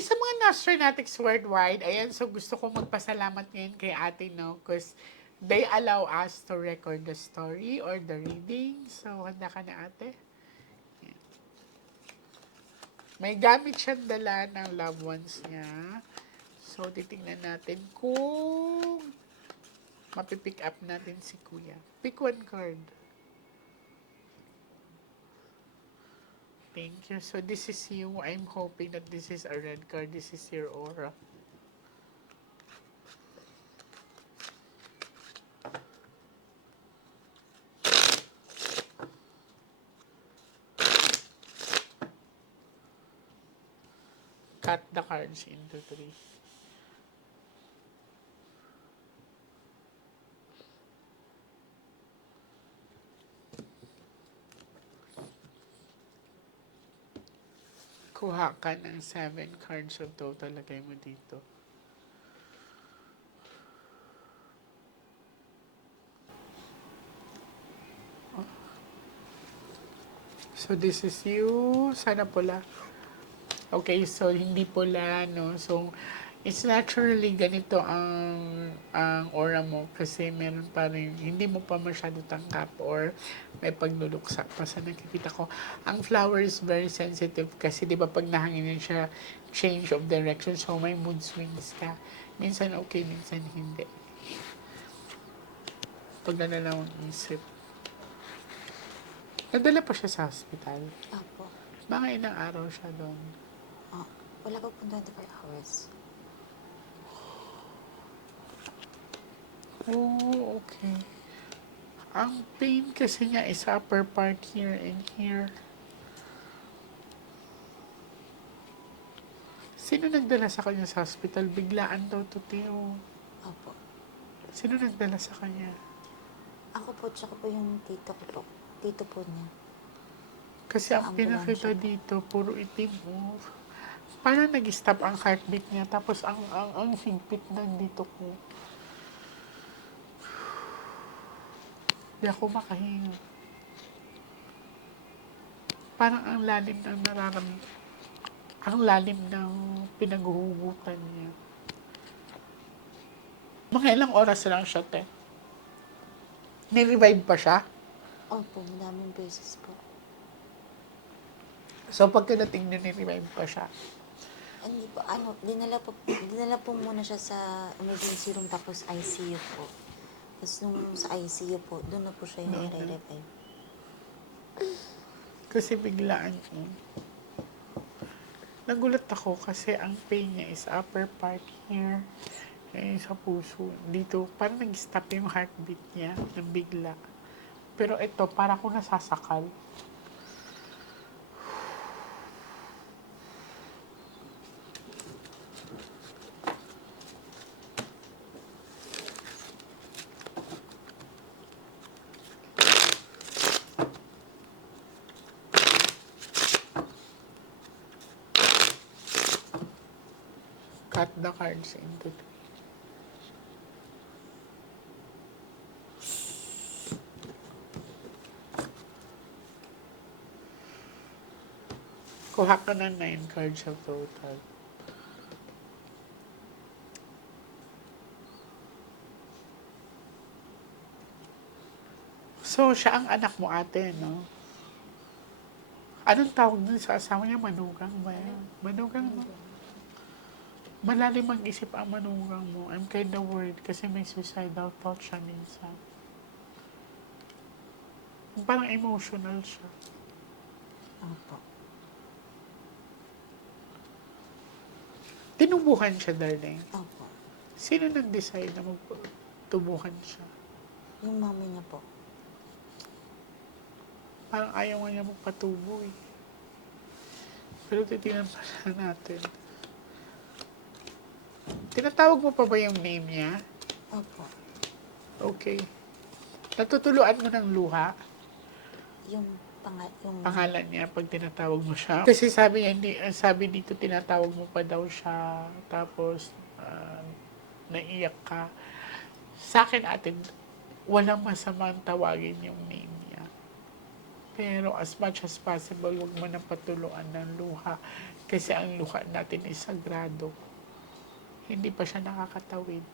sa mga Nostronatics worldwide, ayan, so gusto ko magpasalamat ngayon kay ate, no? Because they allow us to record the story or the reading. So, handa ka na, ate? May gamit siyang dala ng loved ones niya. So, titingnan natin kung mapipick up natin si kuya. Pick one card. Thank you. So, this is you. I'm hoping that this is a red card. This is your aura. Cut the cards into three. Kuha ka ng 7 cards of total. Lagay mo dito. So, this is you. Sana pula. Okay, so hindi pula, no? So, it's naturally ganito ang aura mo kasi meron pa rin, hindi mo pa masyado tangkap or may pagluluksa pa sa nakikita ko. Ang flower is very sensitive kasi di ba pag nahangin siya, change of direction, so may mood swings ka. Minsan okay, minsan hindi. Pag nanalaw ang isip. Nadala pa siya sa hospital. Opo. Mga ilang araw siya doon. Wala pa po 24 hours. Oh, okay. Ang pain kasi niya is upper part here and here. Sino nagdala sa kanya sa hospital? Biglaan daw to, Teo. Opo. Sino nagdala sa kanya? Ako po, tsaka po yung tito ko po. Tito po niya. Kasi ang Sa pinakita ambulansya po. dito, puro itim. Oh. Paano nag-stop ang heartbeat niya? Tapos ang higpit nandito ko. Di ako makahinga. Parang ang lalim ng ang lalim ng pinaghuhugutan niya. Mga ilang oras lang siya, te. Ni-revive pa siya? Opo, madaming beses po. So, pagkadating na ni-revive pa siya. Hindi po, dinala po muna siya sa emergency room tapos ICU po. Tapos nung sa ICU po, doon na po siya yung nire-revive. Kasi biglaan yun. Nagulat ako kasi ang pain niya is upper part here. Sa puso. Dito, parang nag-stop yung heartbeat niya ng bigla. Pero ito, para ko nasasakal. Cut the cards into two. Kuha ka ng 9 cards of total. So, siya ang anak mo, ate, no? Anong tawag dun sa asawa niya? Manugang ba yan? Manugang, no? Malalim ang isip ang manugang mo. I'm kind of worried kasi may suicidal thought siya minsan. Parang emotional siya. Opo. Tinubuhan siya, darling. Opo. Sino nag-decide na magtubuhan siya? Yung mami niya po. Parang ayaw nga niya magpatubo eh. Pero titignan pa natin. Tinatawag mo pa ba yung name niya? Opo. Okay. Natutuluan mo ng luha? Yung Pangalan niya pag tinatawag mo siya. Kasi sabi niya, sabi dito tinatawag mo pa daw siya. Tapos, naiyak ka. Sa akin, atin, walang masamang tawagin yung name niya. Pero as much as possible, huwag mo nang patuluan ng luha. Kasi ang luha natin ay sagrado. Hindi pa siya nakakatawid.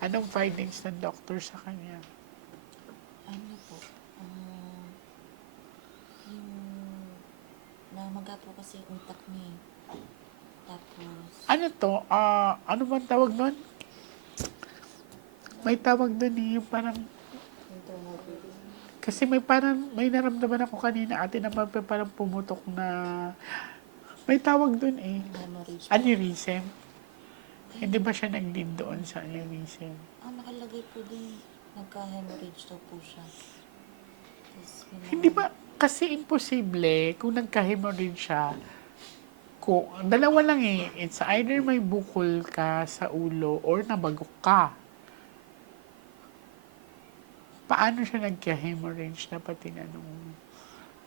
Anong findings ng doktor sa kanya? Ano po, yung namaga po kasi yung utak niya eh. Tapos, Ano to? Ano bang tawag nun? May tawag dun eh, yung parang, internal bleeding. kasi may naramdaman ako kanina ate na parang pumutok na, may tawag dun eh. Hemorrhage po. Aneurysm. Hindi ba siya nag-lead doon sa aneurysm? Nakalagay po din, nagka-hemorrhage daw po siya. Tapos, may mga- Hindi ba, kasi imposible kung nagka-hemorrhage siya, kung, dalawa lang eh, it's either may bukol ka sa ulo or nabagok ka. Paano siya nagka-hemorrhage? Dapat tinanong.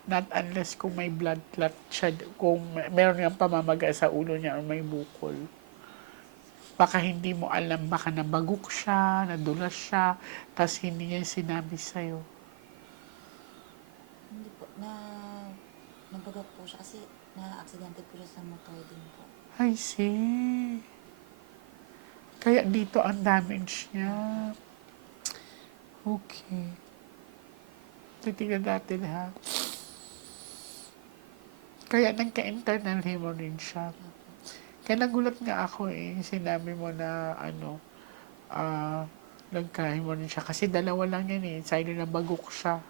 Not unless kung may blood clot siya, kung meron niyang pamamaga sa ulo niya or may bukol. Baka hindi mo alam, baka nabagok siya, nadulas siya, tas hindi niya sinabi sa'yo. Hindi po, nabaga po siya kasi na-aksidente po siya sa motor din po. I see. Kaya dito ang damage niya. Okay. Titignan natin ha. Kaya nagka-internal hemorrhage siya. Kaya nagulat nga ako eh, sinabi mo na nagka-hemorrhage siya. Kasi dalawa lang yan eh, it's either nabagok siya.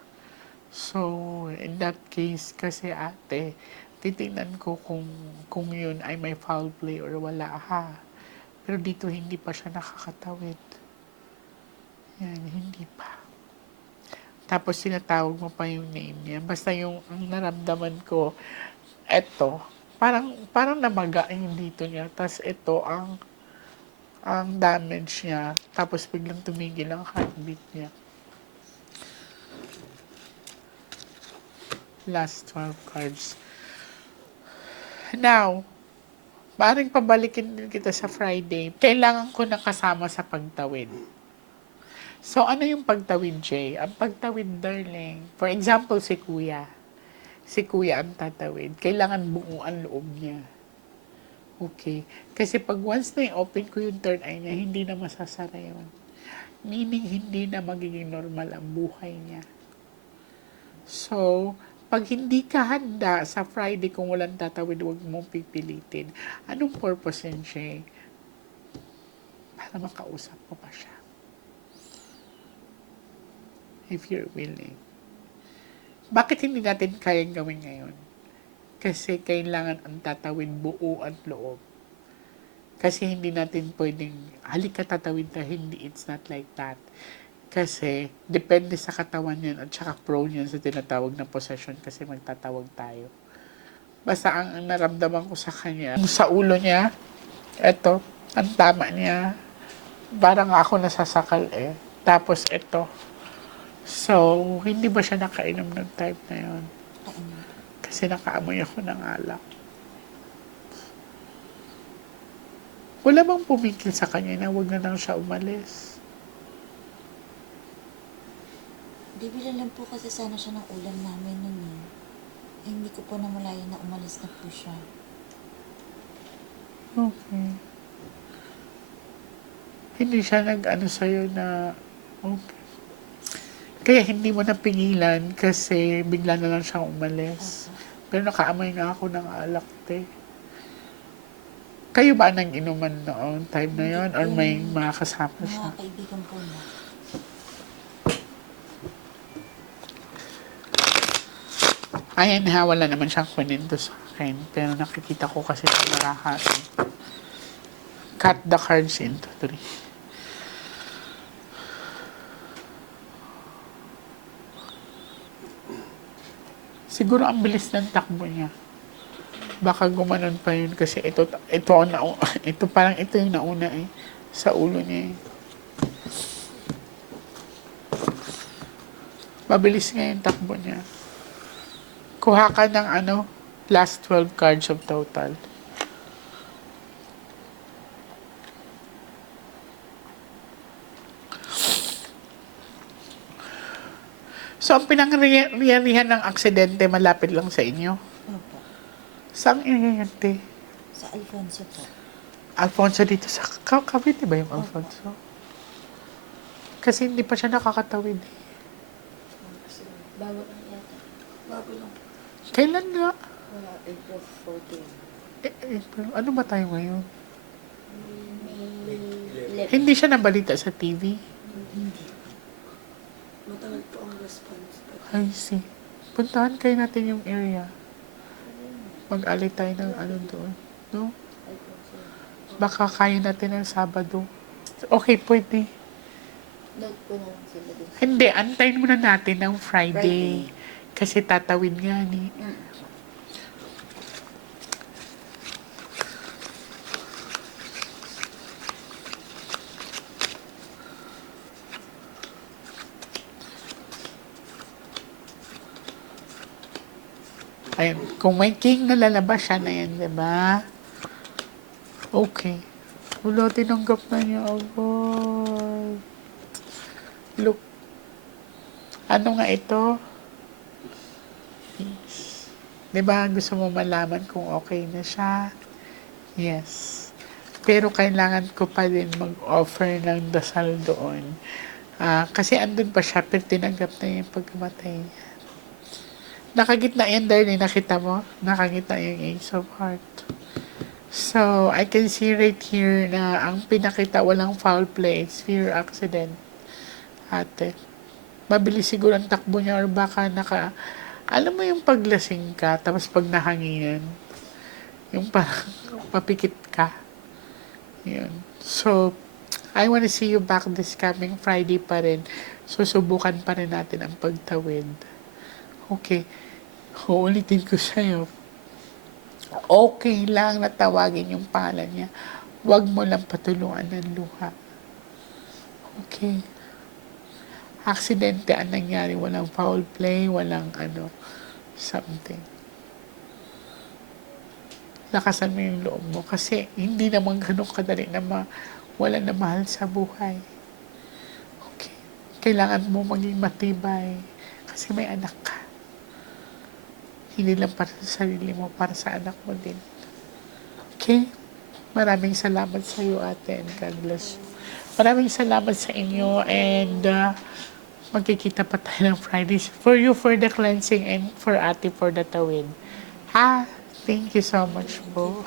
So, in that case, kasi ate, titingnan ko kung yun ay may foul play or wala ha. Pero dito hindi pa siya nakakatawid. Yan, hindi pa. Tapos sinatawag mo pa yung name niya. Basta yung ang naramdaman ko, eto, parang namaga yung dito niya. Tapos ito, ang damage niya. Tapos biglang tumigil ang heartbeat niya. Last 12 cards. Now, maaaring pabalikin din kita sa Friday. Kailangan ko na kasama sa pagtawid. So, ano yung pagtawid, Jay? Ang pagtawid, darling. For example, si Kuya. Si Kuya ang tatawid. Kailangan buo ang loob niya. Okay. Kasi pag once na i-open ko yung third eye niya, hindi na masasara yun. Meaning, hindi na magiging normal ang buhay niya. So, pag hindi ka handa sa Friday kung walang tatawid, huwag mong pipilitin. Anong purpose yun, Jay? Para makausap mo pa siya. If you're willing. Bakit hindi natin kayang gawin ngayon? Kasi kailangan ang tatawid buo at loob. Kasi hindi natin pwedeng, halika tatawid na, hindi, it's not like that. Kasi, depende sa katawan yan at saka prone yan sa tinatawag na possession kasi magtatawag tayo. Basta ang naramdaman ko sa kanya, sa ulo niya, eto, ang tama niya, parang ako nasasakal eh. Tapos eto. So, hindi ba siya nakainom ng time na yun? Kasi nakaamoy ako ng alak. Wala bang pumikil sa kanya na huwag na lang siya umalis? Bibilan lang po kasi sana siya ng ulam namin nun eh. Hindi ko po namalayan na umalis na po siya. Okay. Hindi siya nag-ano sa'yo na, okay. Kaya hindi mo napigilan kasi bigla na lang siyang umalis. Pero nakaamoy nga ako ng alak, te. Kayo ba nang inuman noong time na yon or may mga kasama siya? Mga kaibigan po na. Ayan ha, wala naman siyang kwento sa akin. Pero nakikita ko kasi sa marahan. Cut the cards into 3. Siguro ang bilis ng takbo niya. Baka gumanon pa yun kasi ito parang ito yung nauna eh. Sa ulo niya eh. Mabilis nga yung takbo niya. Kuha ka ng last 12 cards of total. So, ang pinangyarihan ng aksidente malapit lang sa inyo. Opo. Saan area yan, te? Sa Alfonso po. Alfonso dito sa Cavite ba yung Alfonso? Kasi hindi pa siya nakakatawid. Bago lang yata. Bago lang. Kailan nga? April 14. Ano ba tayo ngayon? May 11. Hindi siya nabalita sa TV. Hindi. Matagal po ang response. I see. Puntahan kayo natin yung area. Mag-alit tayo ng ano doon. No? Baka kaya natin ng Sabado. Okay, pwede. Note ko na lang sila din. Hindi, antayin muna natin ng Friday. Kasi tatawid nga ni. Ayun, kung may king na lalabas siya na yan, di ba? Okay. Wala, tinanggap na niya agad. Look. Ano nga ito? Yes. Di ba gusto mo malaman kung okay na siya? Yes. Pero kailangan ko pa din mag-offer ng dasal doon. Kasi andun pa siya, pero tinanggap na yung pagkamatay niya. Nakagitna yan, darling. Nakita mo? Nakagitna yung Ace of Heart. So, I can see right here na ang pinakita walang foul play. It's fear accident. Ate. Mabilis siguro ang takbo niya or baka alam mo yung paglasing ka, tapos pag nahanginan, yung parang papikit ka. Yun. So, I wanna see you back this coming Friday pa rin. Susubukan pa rin natin ang pagtawid. Okay. Uulitin ko sa'yo. Okay lang na tawagin yung pangalan niya. Huwag mo lang patulungan ng luha. Okay. Aksidente ang nangyari. Walang foul play, walang something. Lakasan mo yung loob mo. Kasi hindi naman ganun kadali na wala na mahal sa buhay. Okay. Kailangan mo maging matibay. Kasi may anak ka. Hindi lang para sa sarili mo, para sa anak mo din. Okay? Maraming salamat sa iyo, ate, and God bless you. Maraming salamat sa inyo, and magkikita pa tayo ng Fridays. For you, for the cleansing, and for ate, for the tawid. Ha? Thank you so much po.